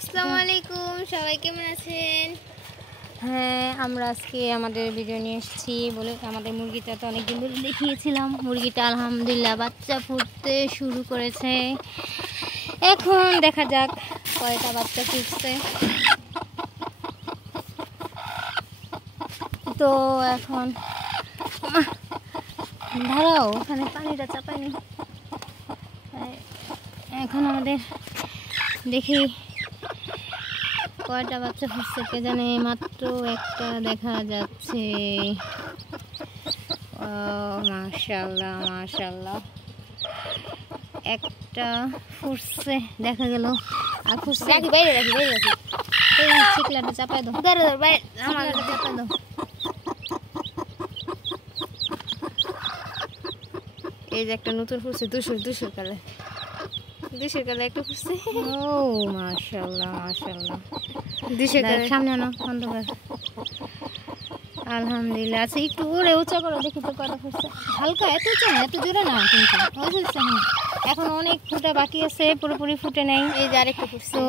আসসালামু আলাইকুম, সবাই কেমন আছেন? হ্যাঁ, আমরা আজকে আমাদের ভিডিও নিয়ে এসেছি বলে আমাদের মুরগিটা তো অনেকদিন ধরে দেখিয়েছিলাম। মুরগিটা আলহামদুলিল্লাহ বাচ্চা ফুটতে শুরু করেছে। এখন দেখা যাক কয়টা বাচ্চা ফুটছে। তো এখন দাঁড়াও, ওখানে পানিটা চাপায়নি। এখন আমাদের দেখি কয়টা বাচ্চা ফুটছে কে জানে, মাত্র একটা দেখা যাচ্ছে। মাশাআল্লাহ মাশাআল্লাহ, একটা ফুটছে দেখা গেল। আর ফুটছে রাখি বাইরে রাখি বাইরে রাখি এই চিকলাটা চাপাই দাও, ধরো ধরো বাইরে আমার চিকলাটা চাপাই দাও। এই যে একটা নতুন ফুটছে দুশোর কালে একটা ফুটছে। ও মাশাআল্লাহ মাশাআল্লাহ, 200 কালে সামনে আনো, অন্ধকার। আলহামদুলিল্লাহ। আচ্ছা একটু ওরে উঁচা করো, দেখি তো কটা ফুটছে। হালকা, এত উঁচা না, এত জোরে না কিন্তু। এখন অনেক ফুটা বাকি আছে, পুরোপুরি ফুটে নেই। এই যে আরেকটা ফুটছে। তো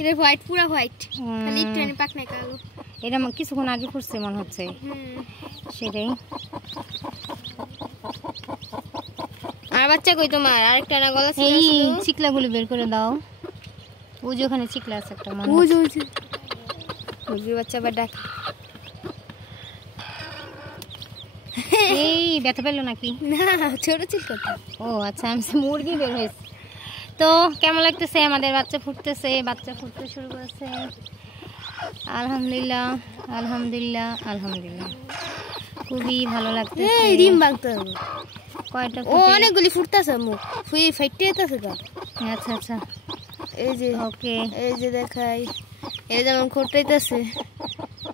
এটা হোয়াইট, পুরো হোয়াইট, খালি একটুখানি পাকনা কালো। এটা কিছুক্ষণ আগে ফুটছে মনে হচ্ছে। সেটাই। আর বাচ্চা কই তোমার? আরেকটা না গলা ছিল? এই চিকলাগুলো বের করে দাও। ওই যে ওখানে চিকলা আছে একটা, মনে ওই যে হচ্ছে। মুরগির বাচ্চা আবার ডাক। এই ব্যথা পেলো নাকি? না, ছোট চিলকা। ও আচ্ছা, আমি মুরগি বের হয়েছে। তো কেমন লাগতেছে? আমাদের বাচ্চা ফুটতেছে, বাচ্চা ফুটতে শুরু করেছে। আলহামদুলিল্লাহ আলহামদুলিল্লাহ আলহামদুলিল্লাহ, খুবই ভালো লাগতেছে। এই ডিম ভাঙতে হবে। কয়টা ও অনেকগুলি ফুটতেছে, মুখ ফুই ফাইটে যেতেছে তো। আচ্ছা আচ্ছা, এই যে ওকে। এই যে দেখাই, এই যেমন খোটাইতেছে,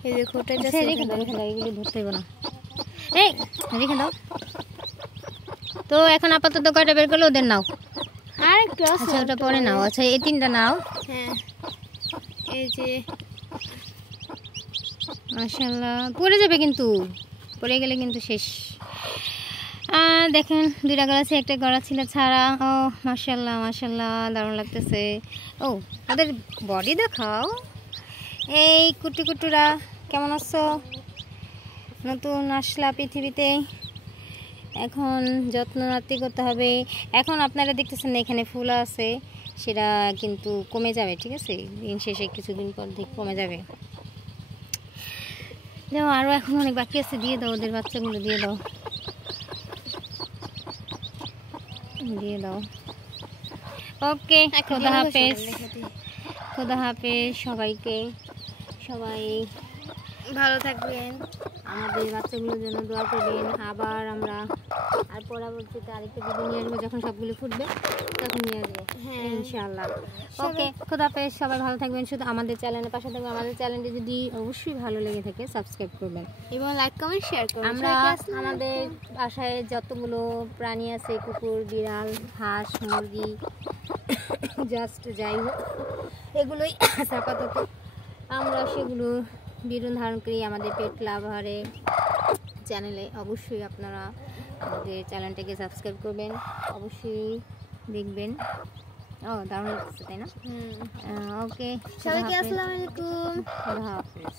এই যে খোটাইতেছে। রেখে দাও, এগুলি ধরতে হবে না। এই রেখে দাও। তো এখন আপাতত কয়টা বের করলে ওদের নাও। আর একটু আছে। আচ্ছা ওটা পরে নাও। আচ্ছা এই তিনটা নাও। হ্যাঁ, এই যে মাশাআল্লাহ, পড়ে যাবে কিন্তু, পড়ে গেলে কিন্তু শেষ। দেখেন দুইটা গলা আছে, একটা গলা ছিল ছাড়া। ও মাশাআল্লাহ মাশাআল্লাহ, দারুণ লাগতেছে। ও ওদের বডি দেখাও। এই কুটু কুটুরা কেমন আছো? নতুন আসলা পৃথিবীতে, এখন যত্ন রাত্রি করতে হবে। এখন আপনারা দেখতেছেন এখানে ফুল আছে, সেটা কিন্তু কমে যাবে, ঠিক আছে? দিন শেষে কিছুদিন পর দেখে কমে যাবে। যাও, আরও এখন অনেক বাকি আছে, দিয়ে দাও ওদের বাচ্চাগুলো, দিয়ে দাও দিয়ে দাও। ওকে, খোদা হাফেজ। খোদা হাফেজ সবাইকে। সবাই ভালো থাকবেন, আমাদের বাচ্চাগুলোর জন্য দোয়া করবেন। আবার আমরা আর পরবর্তীতে আরেকটা ভিডিও নিয়ে আসবো, যখন সবগুলো ফুটবে তখন নিয়ে আসবো ইনশাআল্লাহ। ওকে, খোদা হাফেজ, সবাই ভালো থাকবেন। শুধু আমাদের চ্যানেলের পাশে থাকবেন। আমাদের চ্যানেলটি যদি অবশ্যই ভালো লেগে থাকে সাবস্ক্রাইব করবেন এবং লাইক কমেন্ট শেয়ার করবেন। আমরা আমাদের বাসায় যতগুলো প্রাণী আছে, কুকুর, বিড়াল, হাঁস, মুরগি, জাস্ট যাই হোক, এগুলোই আছে আপাতত। আমরা সেগুলো বিরুদ্ধ ধারণ করি আমাদের পেট লাভারে চ্যানেলে। অবশ্যই আপনারা আমাদের চ্যানেলটাকে সাবস্ক্রাইব করবেন, অবশ্যই দেখবেন। ও দারুণ লাগছে, তাই না? ওকে, সবাইকে আসসালামু আলাইকুম। খোদা হাফেজ।